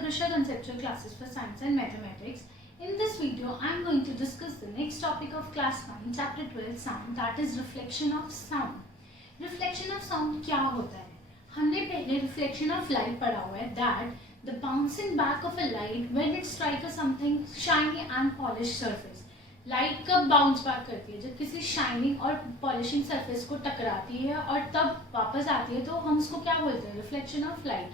Grisha Conceptual Classes for Science and Mathematics. In this video, I am going to discuss the next topic of Class 9, Chapter 12, Sound, that is Reflection of Sound. Reflection of Sound क्या होता है? हमने पहले Reflection of Light पढ़ा हुआ है, that the bouncing back of a light when it strikes something shiny and polished surface. Light कब bounce back करती है? जब किसी शाइनिंग और पॉलिशिंग सरफेस को टकराती है और तब वापस आती है, तो हम उसको क्या बोलते हैं? Reflection of light.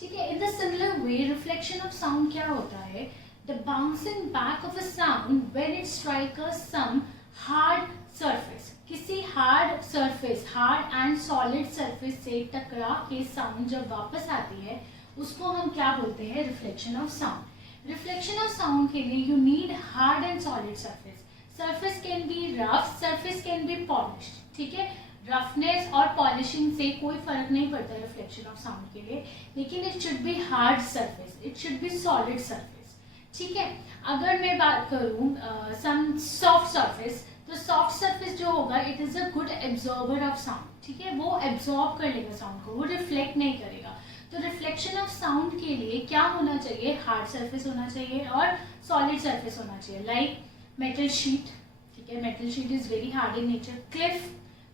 ठीक है. In the similar way reflection of sound क्या होता है? The bouncing back of a sound when it strikes some hard surface. किसी hard surface, hard and solid surface से टकरा के साउंड जब वापस आती है, उसको हम क्या बोलते हैं? Reflection of sound. Reflection of sound के लिए you need hard and solid surface. Surface can be rough, surface can be polished. ठीक है. रफनेस और पॉलिशिंग से कोई फर्क नहीं पड़ता रिफ्लेक्शन ऑफ साउंड के लिए, लेकिन it should be hard surface, it should be solid surface. ठीक है. अगर मैं बात करूँ सम सॉफ्ट सरफेस, तो सॉफ्ट सरफेस जो होगा it is a good absorber of sound. ठीक है. वो एब्जॉर्ब कर लेगा साउंड को, वो रिफ्लेक्ट नहीं करेगा. तो रिफ्लेक्शन ऑफ साउंड के लिए क्या होना चाहिए? हार्ड सरफेस होना चाहिए और सॉलिड सरफेस होना चाहिए. Like metal sheet. ठीक है. Metal sheet is very hard in nature. Cliff,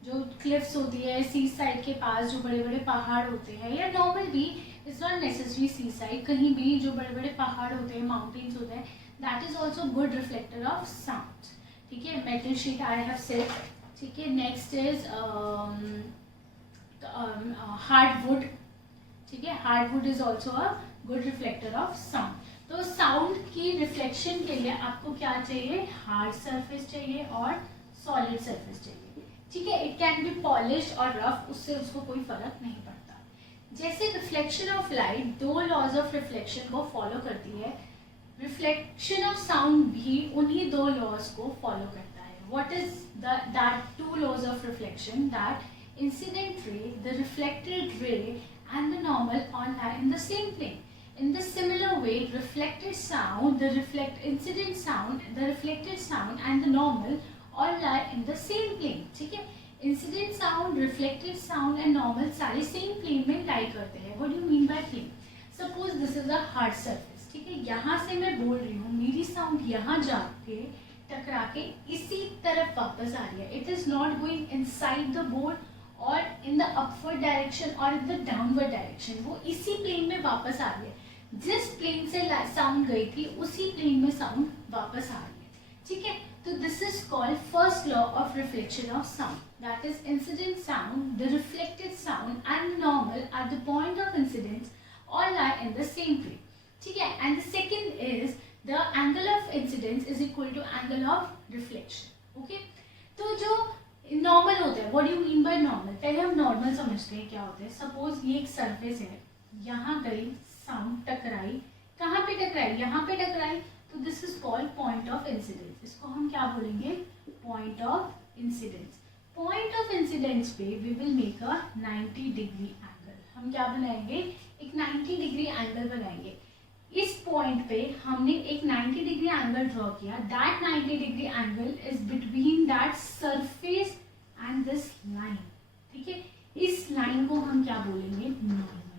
जो क्लिफ्स होती है सी साइड के पास, जो बड़े बड़े पहाड़ होते हैं, या नॉर्मल भी, it's not necessary C side, कहीं भी जो बड़े बड़े पहाड़ होते हैं, माउंटेन्स होते हैं, that is also good reflector of sound. ठीक है. Metal sheet I have said. ठीक है. Next is hard would. ठीक है. Hardwood is also a good reflector of sound. तो साउंड की रिफ्लेक्शन के लिए आपको क्या चाहिए? हार्ड सरफेस चाहिए और सॉलिड सरफेस चाहिए. ठीक है. इट कैन बी पॉलिश्ड और रफ, उससे उसको कोई फर्क नहीं पड़ता. जैसे रिफ्लेक्शन ऑफ लाइट दो लॉज ऑफ रिफ्लेक्शन को फॉलो करती है, रिफ्लेक्शन ऑफ साउंड भी उन्हीं दो लॉज को फॉलो करता है. What is that two laws of reflection? That incident ray, the reflected ray and the normal all lie in the same plane. In the similar way, reflected sound, the incident sound, the reflected sound and the normal all lie in the same plane. ठीक है. Incident sound, reflected sound and normal सारे same plane में lie करते हैं. What do you mean by plane? Suppose this is a hard surface. ठीक है. यहाँ से मैं बोल रही हूँ, मेरी sound यहाँ जाके टकरा के इसी तरफ वापस आ रही है. It is not going inside the board और इन द अपवर्ड डायरेक्शन और इन द डाउनवर्ड डायरेक्शन, वो इसी प्लेन में वापस आ रही है. जिस प्लेन से साउंड गई थी उसी प्लेन में साउंड वापस आ रही है. ठीक है. तो this is called first law of reflection of sound, that is incident sound, the reflected sound and normal at the point of incidence all lie in the same plane. ठीक है. And the second is the angle of incidence is equal to angle of reflection. Okay. तो जो normal होता है, what do you mean by normal? पहले हम normal समझते हैं क्या होता है. सपोज ये एक सरफेस है, यहाँ गई साउंड, टकराई. कहाँ पे टकराई? यहाँ पे टकराई. तो this is called point of incidence. इसको हम क्या बोलेंगे? Point of incidence. Point of incidence पे we will make a 90 degree angle. हम क्या बनाएंगे? एक 90 डिग्री एंगल बनाएंगे. इस पॉइंट पे हमने एक 90 डिग्री एंगल ड्रॉ किया. That 90 degree angle is between that surface and this line. ठीक है. इस लाइन को हम क्या बोलेंगे? Normal.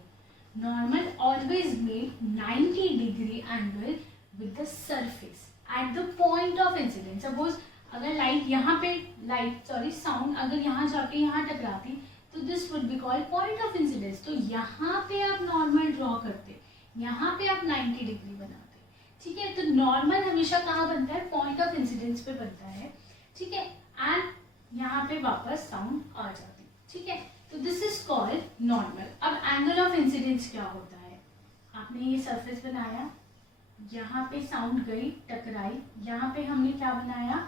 Normal always make 90 degree angle with the surface at the point of incidence. Suppose अगर साउंड अगर यहाँ जाके यहाँ टकराती, तो this would be called point of incidence. तो यहाँ पे आप नॉर्मल ड्रॉ करते, यहाँ पे आप 90 डिग्री बनाते. ठीक है. तो नॉर्मल हमेशा कहाँ बनता है? पॉइंट ऑफ इंसिडेंस पे बनता है. ठीक है. एंड यहाँ पे वापस साउंड आ जाती. ठीक है. तो दिस इज कॉल्ड नॉर्मल. अब एंगल ऑफ इंसिडेंस क्या होता है? आपने ये सरफेस बनाया, यहाँ पे साउंड गई, टकराई, यहाँ पे हमने क्या बनाया?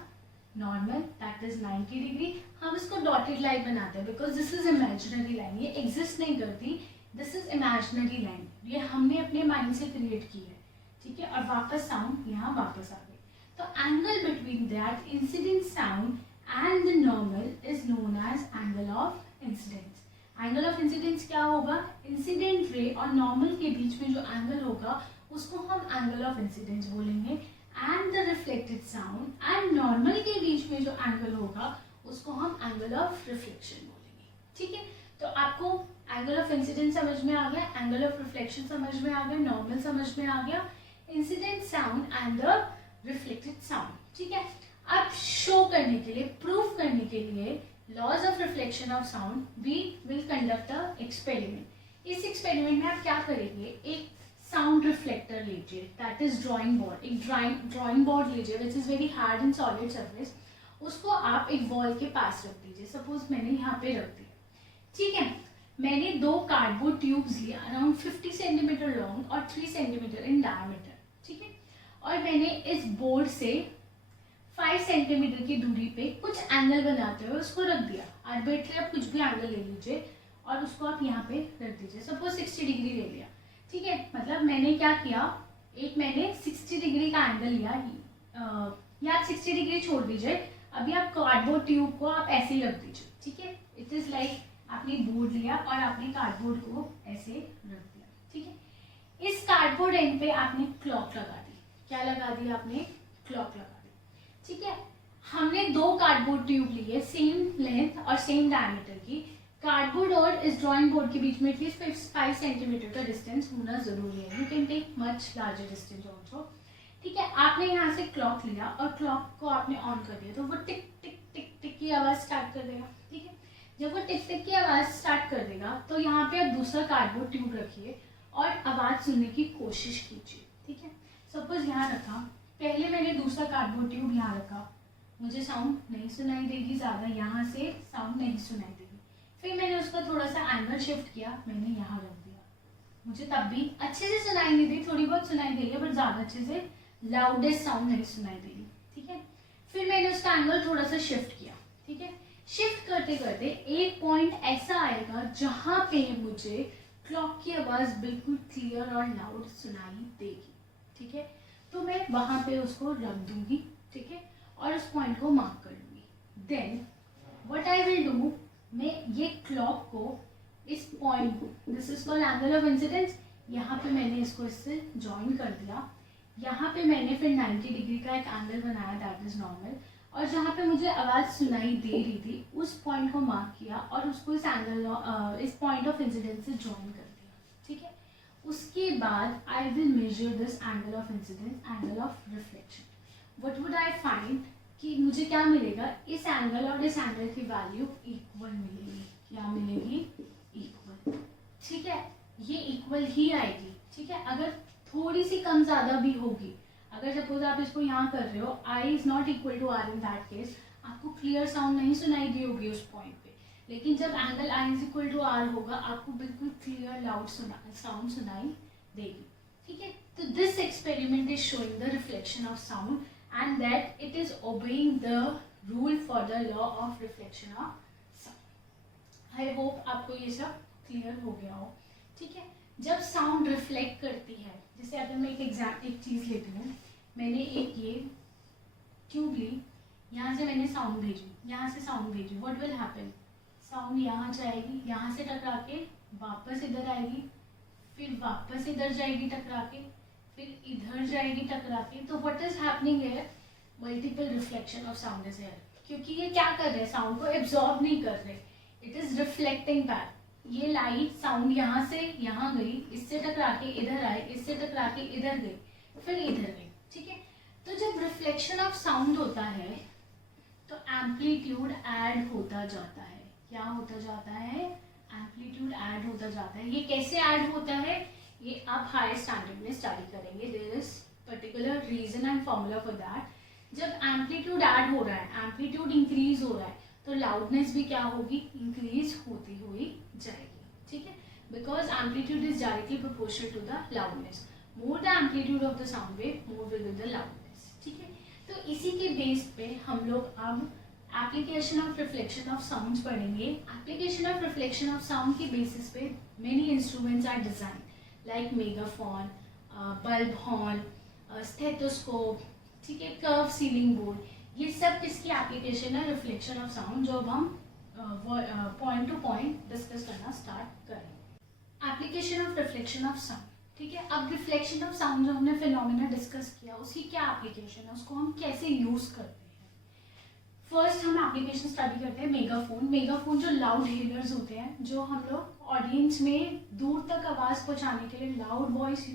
Normal, that is 90 degree. हम इसको डॉटेड लाइन बनाते हैं because this is imaginary line, ये एग्जिस्ट नहीं करती. दिस इज इमेजिनरी लाइन, ये हमने अपने माइंड से क्रिएट की है. ठीक है. और वापस साउंड यहाँ वापस आ गई. तो angle between that incident sound and the normal is known as angle of incidence. Angle of incidence क्या होगा? इंसिडेंट रे और नॉर्मल के बीच में जो एंगल होगा उसको हम एंगल ऑफ इंसिडेंस बोलेंगे. And the reflected sound and normal के बीच में जो एंगल होगा उसको हम एंगल ऑफ रिफ्लेक्शन बोलेंगे. ठीक है. तो आपको एंगल ऑफ इंसिडेंस समझ में आ गया, एंगल ऑफ रिफ्लेक्शन समझ में आ गया, नॉर्मल समझ में आ गया, incident sound and the reflected sound, ठीक है। अब शो करने के लिए, प्रूफ करने के लिए laws of reflection of sound, we will conduct a experiment. इस एक्सपेरिमेंट में आप क्या करेंगे, एक साउंड रिफ्लेक्टर लीजिए, दैट इज ड्राइंग बोर्ड, एक ड्राइंग बोर्ड लीजिए which is very hard and solid surface, उसको आप एक वॉल के पास रख दीजिए। सपोज मैंने यहाँ पे रख दिया, ठीक है। मैंने 2 कार्डबोर्ड ट्यूब्स लिए अराउंड 50 सेंटीमीटर लॉन्ग और 3 सेंटीमीटर इन डायमीटर, ठीक है। और मैंने इस बोर्ड से 5 सेंटीमीटर की दूरी पे कुछ एंगल बनाते हुए उसको रख दिया। आर्बिट्ररी आप कुछ भी एंगल ले लीजिए और उसको आप यहाँ पे रख दीजिए। सपोज 60 डिग्री ले लिया, ठीक है। मतलब मैंने क्या किया, एक मैंने 60 डिग्री का एंगल लिया, या आप 60 डिग्री छोड़ दीजिए, अभी आप कार्डबोर्ड ट्यूब को आप ऐसे ही रख दीजिए, ठीक है। इट इज लाइक आपने बोर्ड लिया और आपने कार्डबोर्ड को ऐसे रख दिया, ठीक है। इस कार्डबोर्ड एंड पे आपने क्लॉक लगा दी। क्या लगा दी आपने, क्लॉक लगा दी, ठीक है। हमने 2 कार्डबोर्ड ट्यूब लिए सेम लेंथ और सेम डायमीटर की। कार्डबोर्ड और इस ड्राइंग बोर्ड के बीच में एटलीस्ट 5 सेंटीमीटर का डिस्टेंस होना जरूरी है। You can take much larger distance also, ठीक है। आपने यहाँ से क्लॉक लिया और क्लॉक को आपने ऑन कर दिया, तो वो टिक टिक टिक टिक की आवाज स्टार्ट कर देगा, ठीक है। जब वो टिक टिक की आवाज स्टार्ट कर देगा तो यहाँ पे आप दूसरा कार्डबोर्ड ट्यूब रखिए और आवाज सुनने की कोशिश कीजिए, ठीक है। सपोज यहाँ रखा, पहले मैंने दूसरा कार्डबोर्ड ट्यूब यहाँ रखा, मुझे साउंड नहीं सुनाई देगी ज्यादा, यहाँ से साउंड नहीं सुनाई देगी। फिर मैंने उसका थोड़ा सा एंगल शिफ्ट किया, मैंने यहाँ रख दिया, मुझे तब भी अच्छे से सुनाई नहीं दी, थोड़ी बहुत सुनाई दे रही है बट ज्यादा अच्छे से लाउडेस्ट साउंड नहीं सुनाई दे रही, ठीक है। फिर मैंने उसका एंगल थोड़ा सा शिफ्ट किया, ठीक है। शिफ्ट करते करते एक पॉइंट ऐसा आएगा जहां पे मुझे क्लॉक की आवाज बिल्कुल क्लियर और लाउड सुनाई देगी, ठीक है। तो मैं वहां पे उसको रख दूंगी, ठीक है, और उस पॉइंट को मार्क कर लूंगी। Then what I will do, मैं ये क्लॉक को इस point, this is called angle of incidence, यहाँ पे मैंने इसको इससे ज्वाइन कर दिया। यहाँ पे मैंने फिर 90 डिग्री का एक एंगल बनाया, दैट इज नॉर्मल, और जहाँ पे मुझे आवाज सुनाई दे रही थी उस पॉइंट को मार्क किया और उसको इस एंगल, इस पॉइंट ऑफ इंसिडेंस से ज्वाइन कर दिया, ठीक है। उसके बाद I will measure this angle of incidence, angle of reflection. What would I find, कि मुझे क्या मिलेगा, इस एंगल और इस एंगल की वैल्यू इक्वल मिलेगी। क्या मिलेगी, इक्वल, ठीक है। ये इक्वल ही आएगी, ठीक है। अगर थोड़ी सी कम ज्यादा भी होगी, अगर सपोज आप इसको यहाँ कर रहे हो, I is not equal to R, in that case आपको क्लियर साउंड नहीं सुनाई दी होगी उस पॉइंट पे। लेकिन जब angle I is equal to R होगा, आपको बिल्कुल क्लियर लाउड साउंड सुनाई देगी, ठीक है। तो this experiment is showing the reflection of sound and that it is obeying the rule for the law of reflection of sound. I hope आपको ये सब क्लियर हो गया हो, ठीक है। जब साउंड रिफ्लेक्ट करती है, जैसे अगर मैं एक चीज लेती हूँ, मैंने एक ये ट्यूब ली, यहाँ से मैंने साउंड भेजी, यहाँ से साउंड भेजी, व्हाट विल हैपन, साउंड यहाँ जाएगी, यहाँ से टकरा के वापस इधर आएगी, फिर वापस इधर जाएगी टकरा के, फिर इधर जाएगी टकरा के। तो व्हाट इज हैपनिंग है, multiple reflection of sound is here, क्योंकि ये क्या कर रहे हैं, साउंड को एब्जॉर्ब नहीं कर रहे, इट इज रिफ्लेक्टिंग बैक। ये लाइट साउंड यहाँ से यहाँ गई, इससे टकरा के इधर आई, इससे टकरा के इधर गई, फिर इधर गई, ठीक है। तो जब रिफ्लेक्शन ऑफ साउंड होता है तो एम्पलीट्यूड ऐड होता जाता है। क्या होता जाता है, एम्पलीट्यूड ऐड होता जाता है। ये कैसे ऐड होता है, ये आप हायर स्टैंडर्ड में स्टडी करेंगे, there is particular reason and formula for that. जब एम्पलीट्यूड ऐड हो रहा है, एम्पलीट्यूड इंक्रीज हो रहा है, तो लाउडनेस भी क्या होगी, इंक्रीज होती हुई जाएगी, ठीक है। Because amplitude is directly proportional to the loudness, more the amplitude of the sound wave, more will be the loudness, ठीक है। तो इसी के बेस पे हम लोग अब application of reflection of sounds पढ़ेंगे। Application of reflection of sound के बेसिस पे many instruments are design, like megaphone, bulb horn, stethoscope, ठीक है, कर्व सीलिंग बोर्ड। ये सब किसकी एप्लीकेशन है, रिफ्लेक्शन ऑफ साउंड, जो अब हम पॉइंट टू पॉइंट डिस्कस करना स्टार्ट करें। Application of reflection of sound, ठीक है। अब रिफ्लेक्शन ऑफ साउंड जो हमने फिनोमेना डिस्कस किया, उसकी क्या एप्लीकेशन है, उसको हम कैसे यूज करते हैं। फर्स्ट हम एप्लीकेशन स्टडी करते हैं मेगाफोन। मेगाफोन जो लाउड हेलर्स होते हैं, जो हम लोग ऑडियंस में दूर तक आवाज़ पहुंचाने के लिए, लाउड वॉइस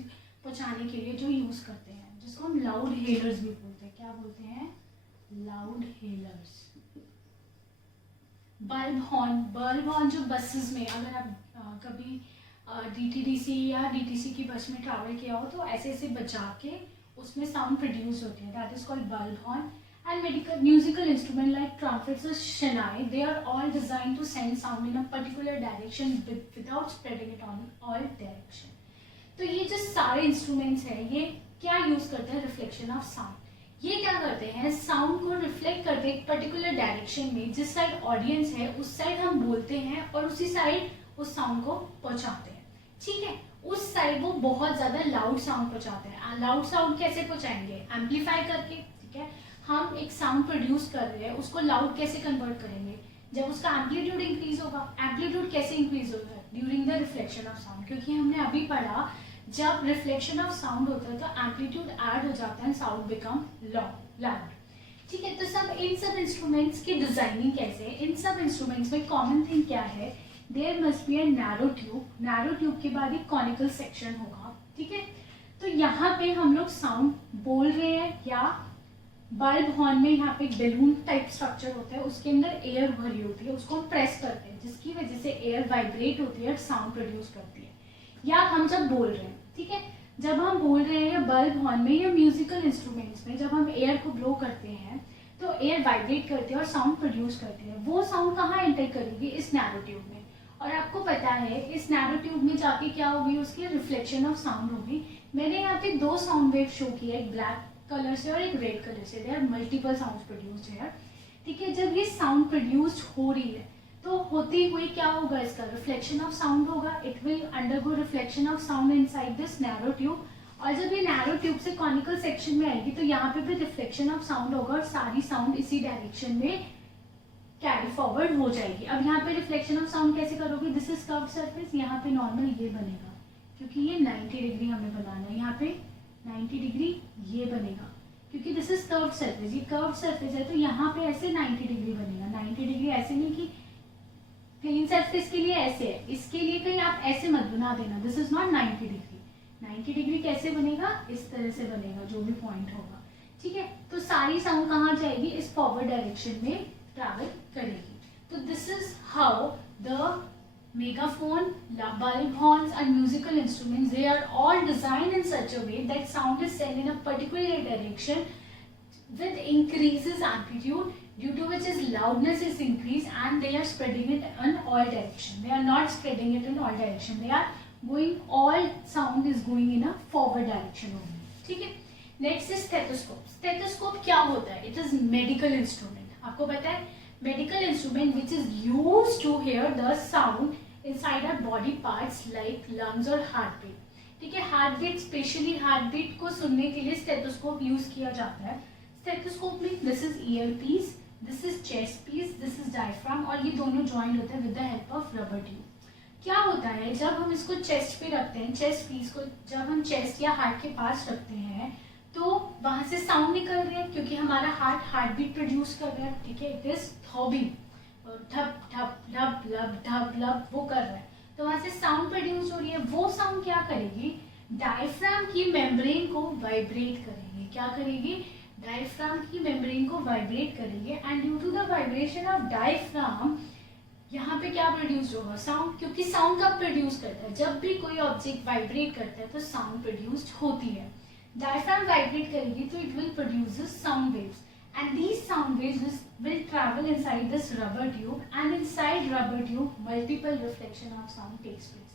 पहुंचाने के लिए जो यूज़ करते हैं, जिसको हम लाउड हेलर्स भी बोलते हैं। क्या बोलते हैं? Loud healers. बल्ब हॉर्न जो बसेस में, अगर आप कभी डीटीडीसी या डीटीसी की बस में ट्रैवल किया हो तो ऐसे ऐसे बजा के उसमें साउंड प्रोड्यूस होती है, that is called bulb horn. And musical instrument like trumpets or shennai, they are all designed to send sound in a particular direction without spreading it on all direction. तो ये जो सारे instruments हैं, ये क्या use करते हैं? Reflection of sound. ये क्या करते हैं? साउंड को रिफ्लेक्ट करते हैं एक पर्टिकुलर डायरेक्शन में। जिस साइड ऑडियंस है उस साइड हम बोलते हैं और उसी साइड उस साउंड को पहुंचाते हैं। ठीक है, उस साइड वो बहुत ज्यादा लाउड साउंड पहुंचाते हैं। लाउड साउंड कैसे पहुंचाएंगे? एम्पलीफाई करके। ठीक है, हम एक साउंड प्रोड्यूस कर रहे हैं, उसको लाउड कैसे कन्वर्ट करेंगे? जब उसका एम्पलीट्यूड इंक्रीज होगा। एम्पलीट्यूड कैसे इंक्रीज होगा? During the reflection of sound. क्योंकि हमने अभी पढ़ा, जब रिफ्लेक्शन ऑफ साउंड होता है तो एम्पलीट्यूड ऐड हो जाता है, साउंड बिकम लाउड। ठीक है, तो इन सब इंस्ट्रूमेंट्स की डिजाइनिंग कैसे है? इन सब इंस्ट्रूमेंट्स में कॉमन थिंग क्या है? There must be a narrow tube. Narrow tube के बाद एक कॉनिकल सेक्शन होगा। ठीक है, तो यहाँ पे हम लोग साउंड बोल रहे हैं, या बल्ब हॉर्न में यहाँ पे एक बैलून टाइप स्ट्रक्चर होता है, उसके अंदर एयर भरी होती है, उसको हम प्रेस करते हैं, जिसकी वजह से एयर वाइब्रेट होती है और साउंड प्रोड्यूस करती है। या हम जब बोल रहे हैं, ठीक है, जब हम बोल रहे हैं बल्ब हॉर्न में या म्यूजिकल इंस्ट्रूमेंट्स में, जब हम एयर को ब्लो करते हैं तो एयर वाइब्रेट करती है और साउंड प्रोड्यूस करती है। वो साउंड कहाँ एंटर करेगी? इस नैरो ट्यूब में। और आपको पता है इस नैरो ट्यूब में जाके क्या होगी? उसकी रिफ्लेक्शन ऑफ साउंड होगी। मैंने यहाँ पे दो साउंड वेव शो किया, एक ब्लैक कलर से और एक रेड कलर से। There multiple sounds produced here. ठीक है, जब ये साउंड प्रोड्यूस्ड हो रही है तो होते हुए क्या होगा? इसका रिफ्लेक्शन ऑफ साउंड होगा। It will undergo reflection of sound inside this narrow tube. और जब ये नैरो ट्यूब से कॉनिकल सेक्शन में आएगी तो यहाँ पे भी रिफ्लेक्शन ऑफ साउंड होगा और सारी साउंड इसी डायरेक्शन में कैरी फॉरवर्ड हो जाएगी। अब यहाँ पे रिफ्लेक्शन ऑफ साउंड कैसे करोगे? This is curved surface. यहाँ पे नॉर्मल ये बनेगा, क्योंकि ये 90 डिग्री हमें बनाना है। यहाँ पे 90 डिग्री ये बनेगा, क्योंकि दिस इज कर्व्ड सरफेस। ये कर्व्ड सरफेस है तो यहाँ पे ऐसे 90 डिग्री बनेगा। 90 डिग्री ऐसे नहीं कि प्लेन सरफेस के लिए ऐसे है, इसके लिए कहीं आप ऐसे मत बना देना। This is not 90 degree. 90 degree कैसे बनेगा? इस तरह से बनेगा, जो भी पॉइंट होगा। ठीक है, तो सारी साउंड कहाँ जाएगी? इस फॉरवर्ड डायरेक्शन में ट्रैवल करेगी। तो this is how the megaphone, bulb horns and musical instruments, they are all designed in such a way that sound is sent in a particular direction with increases amplitude, due to which is loudness is increased, and they are spreading it in all direction. They are not spreading it in all direction. They are going, all sound is going in a forward direction only. ठीक है, next is stethoscope. Stethoscope क्या होता है? It is medical instrument. आपको पता है, medical instrument which is used to hear the sound inside our body parts like lungs और heart beat. ठीक है, heart beat, specially heart beat को सुनने के लिए स्टेथोस्कोप यूज किया जाता है। स्टेथोस्कोप में this is ear piece, this is chest piece, this is diaphragm, और ये दोनों ज्वाइंट होते हैं with the help of rubber tube. क्या होता है, जब हम इसको चेस्ट पे रखते हैं, चेस्ट पीस को जब हम चेस्ट या हार्ट के पास रखते हैं तो वहां से साउंड निकल रही है, क्योंकि हमारा हार्ट बीट प्रोड्यूस कर रहा है। ठीक है, इट इज थ्रोबिंग, ठप ठप लब लब ढप लब वो कर रहा है, तो वहां से साउंड प्रोड्यूस हो रही है। वो साउंड क्या करेगी? डायफ्राम की मेम्ब्रेन को वाइब्रेट करेगी। क्या करेगी? डायफ्राम की मेम्ब्रेन को वाइब्रेट करेगी, and due to the vibration of diaphragm यहाँ पे क्या प्रोड्यूस होगा? साउंड। क्योंकि साउंड कब प्रोड्यूस करता है? जब भी कोई ऑब्जेक्ट वाइब्रेट करता है तो साउंड प्रोड्यूस्ड होती है। डायफ्राम वाइब्रेट करेगी तो it will produce sound waves, and these sound waves will travel inside this rubber tube, and inside rubber tube multiple reflection of sound takes place,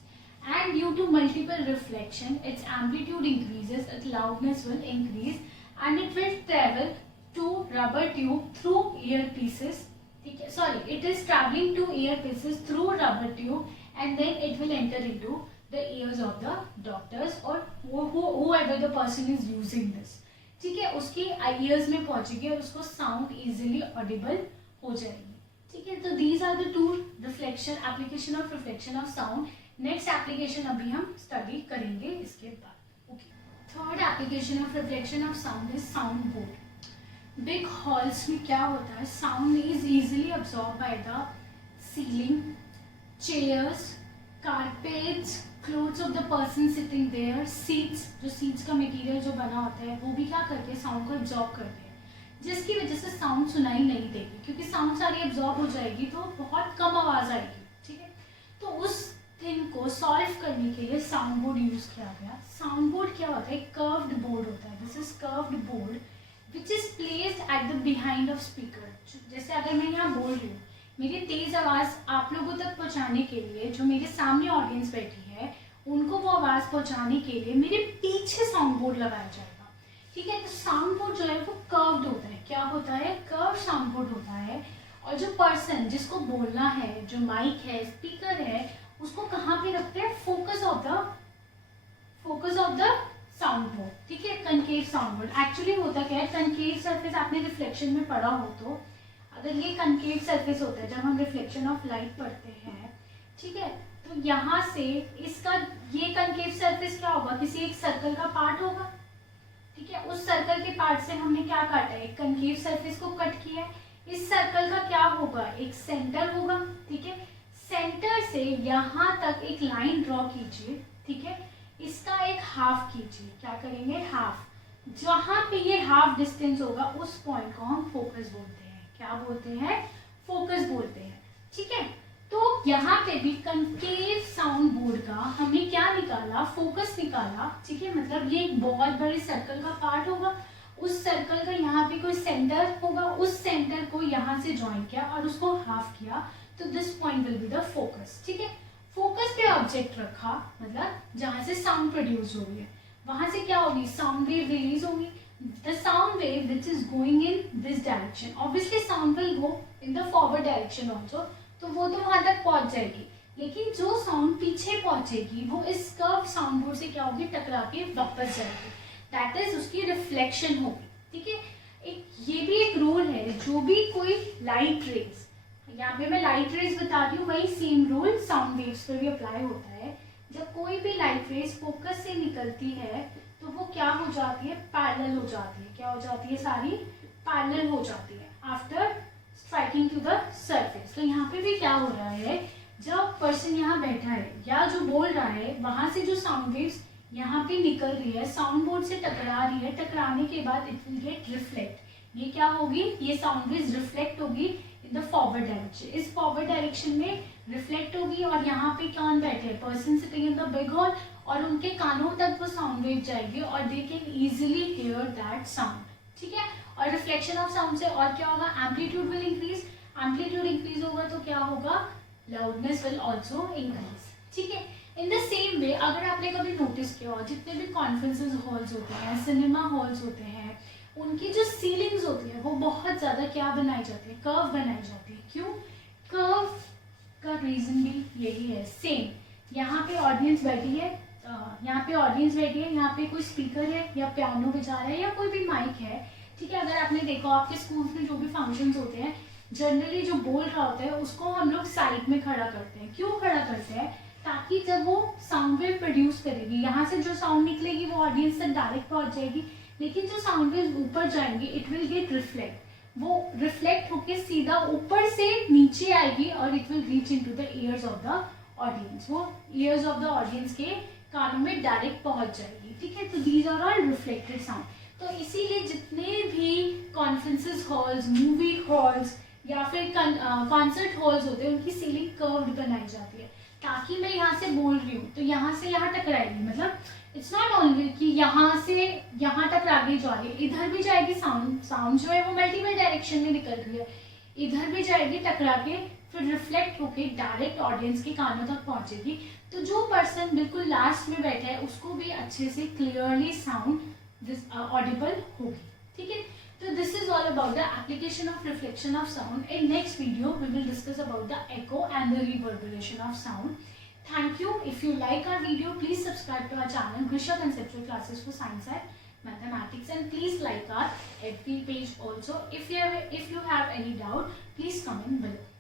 and due to multiple reflection its amplitude increases, its loudness will increase, and it will travel to rubber tube through earpieces. Sorry, it is traveling to earpieces through rubber tube, and then it will enter into the ears of the doctors or whoever the person is using this. ठीक है, उसकी years में पहुंचेगी और उसको sound easily Audible हो जाएगी। ठीक है, तो these are the two reflection application of reflection of sound. Next application अभी हम स्टडी करेंगे इसके बाद। Okay, third application of reflection of sound is sound board. Big halls में क्या होता है, sound is easily absorb by the ceiling, chairs, carpets, clothes of the person sitting there, seats, जो सीट्स का मटेरियल जो बना होता है वो भी क्या करते हैं, साउंड को एब्जॉर्ब करते हैं, जिसकी वजह से साउंड सुनाई नहीं देगी, क्योंकि साउंड सारी एब्जॉर्ब हो जाएगी तो बहुत कम आवाज आएगी। ठीक है, तो उस थिंग को सॉल्व करने के लिए साउंड बोर्ड यूज किया गया। साउंड बोर्ड क्या होता है, कर्व्ड बोर्ड होता है, this is curved board which is placed at the behind of speaker. जैसे अगर मैं यहाँ बोल रही हूँ, मेरी तेज आवाज आप लोगों तक पहुंचाने के लिए जो मेरे सामने ऑडियंस बैठी है उनको वो आवाज पहुंचाने के लिए मेरे पीछे साउंड बोर्ड लगाया जाएगा। ठीक है, तो साउंड बोर्ड जो है वो कर्व्ड होता है। क्या होता है, कर्व साउंड बोर्ड होता है। और जो पर्सन जिसको बोलना है, जो माइक है, स्पीकर है, उसको कहाँ पे रखते हैं, focus of the sound board. ठीक है, कनकेव साउंड बोर्ड। एक्चुअली होता क्या है, कनकेव सरफेस आपने रिफ्लेक्शन में पढ़ा हो तो, अगर ये कनकेव सरफेस होता है जब हम रिफ्लेक्शन ऑफ लाइट पढ़ते हैं, ठीक है, तो यहाँ से इसका ये कनकेव सरफेस क्या होगा, किसी एक सर्कल का पार्ट होगा। ठीक है, उस सर्कल के पार्ट से हमने क्या काटा है, एक कनकेव सरफेस को कट किया है। इस सर्कल का क्या होगा, एक सेंटर होगा। ठीक है, सेंटर से यहाँ तक एक लाइन ड्रॉ कीजिए। ठीक है, इसका एक हाफ कीजिए। क्या करेंगे, हाफ। जहां पे ये हाफ डिस्टेंस होगा उस पॉइंट को हम फोकस बोलते हैं। क्या बोलते हैं, फोकस बोलते हैं। ठीक है, तो यहाँ पे भी कनकेव साउंड बोर्ड का हमने क्या निकाला, फोकस निकाला। ठीक है, मतलब ये एक बहुत बड़े सर्कल का पार्ट होगा, उस सर्कल का यहाँ पे कोई सेंटर होगा, उस सेंटर को यहाँ से ज्वाइन किया और उसको हाफ किया, तो this point will be the focus. ठीक है, फोकस पे ऑब्जेक्ट रखा, मतलब जहां से साउंड प्रोड्यूस हो रही है वहां से क्या होगी, साउंड वेव रिलीज होगी। The sound wave which is going in this direction, obviously sound will go in the forward direction also, तो वो तो वहां तक पहुंच जाएगी। लेकिन जो साउंड पीछे पहुंचेगी वो इस कर्व साउंड बोर्ड से क्या होगी, टकरा के वापस जाएगी, दैट इज उसकी रिफ्लेक्शन होगी। ठीक है, ये भी एक रूल है, जो भी कोई लाइट रेज, यहाँ पे मैं लाइट रेज बता रही हूँ, वही सेम रूल साउंड वेव्स पर भी अप्लाई होता है। जब कोई भी लाइट रेज फोकस से निकलती है तो वो क्या हो जाती है, पैरेलल हो जाती है। क्या हो जाती है, सारी पैरेलल हो जाती है after striking to the surface. तो यहाँ पे भी क्या हो रहा है, जब पर्सन यहाँ बैठा है या जो बोल रहा है, वहां से जो साउंड वेव्स यहाँ पे निकल रही है, साउंड बोर्ड से टकरा रही है, टकराने के बाद इट विल गेट रिफ्लेक्ट। ये क्या होगी, ये साउंड वेव्स रिफ्लेक्ट होगी इन द फॉरवर्ड डायरेक्शन, इस फॉरवर्ड डायरेक्शन में रिफ्लेक्ट होगी। और यहाँ पे कौन बैठे हैं, person sitting in the big hall, और उनके कानों तक वो साउंड वेव जाएगी और they can easily here that sound. ठीक है, और रिफ्लेक्शन ऑफ साउंड से और क्या होगा, amplitude will increase. Amplitude increase होगा तो क्या होगा, लाउडनेस विल ऑल्सो इंक्रीज। ठीक है, इन द सेम वे अगर आपने कभी नोटिस किया हो, जितने भी कॉन्फ्रेंसेस हॉल्स होते हैं, सिनेमा हॉल्स होते हैं, उनकी जो सीलिंग्स होती है वो बहुत ज्यादा क्या बनाई जाती है, कर्व बनाई जाती है। क्यों, कर्व का रीजन भी यही है। सेम यहाँ पे ऑडियंस बैठी है, यहाँ पे कोई स्पीकर है या पियानो बजा रहा है या कोई भी माइक है। ठीक है, अगर आपने देखा आपके स्कूल में जो भी फंक्शंस होते हैं, जनरली जो बोल रहा होता है उसको हम लोग साइड में खड़ा करते हैं। क्यों खड़ा करते हैं, ताकि जब वो साउंड वेव प्रोड्यूस करेगी, यहाँ से जो साउंड निकलेगी वो ऑडियंस तक डायरेक्ट पहुंच जाएगी, लेकिन जो साउंड वेव ऊपर जाएंगे इट विल गेट रिफ्लेक्ट, वो रिफ्लेक्ट होके सीधा ऊपर से नीचे आएगी और it will reach into the ears of the audience, वो ईयर्स ऑफ द ऑडियंस के कानों में डायरेक्ट पहुंच जाएगी। ठीक है, तो these are all reflected sound. तो इसीलिए जितने भी कॉन्फ्रेंसेस हॉल्स, मूवी हॉल्स या फिर कॉन्सर्ट हॉल्स होते हैं, उनकी सीलिंग कर्व्ड बनाई जाती है, ताकि मैं यहाँ से बोल रही हूँ तो यहाँ से यहाँ टकराएगी। मतलब इट्स नॉट ओनली कि यहाँ से यहाँ टकरा के जा रही है, इधर भी जाएगी, साउंड जो है वो मल्टीपल डायरेक्शन में निकल रही है, इधर भी जाएगी टकरा के, फिर रिफ्लेक्ट होके डायरेक्ट ऑडियंस के कानों तक पहुंचेगी। तो जो पर्सन बिल्कुल लास्ट में बैठा है उसको भी अच्छे से क्लियरली साउंड ऑडिबल होगी। ठीक है, so this is all about the application of reflection of sound. In next video we will discuss about the echo and the reverberation of sound. Thank you. If you like our video, please subscribe to our channel Grisha Conceptual Classes for Science and Mathematics, and please like our FB page also. If you have any doubt, please comment below.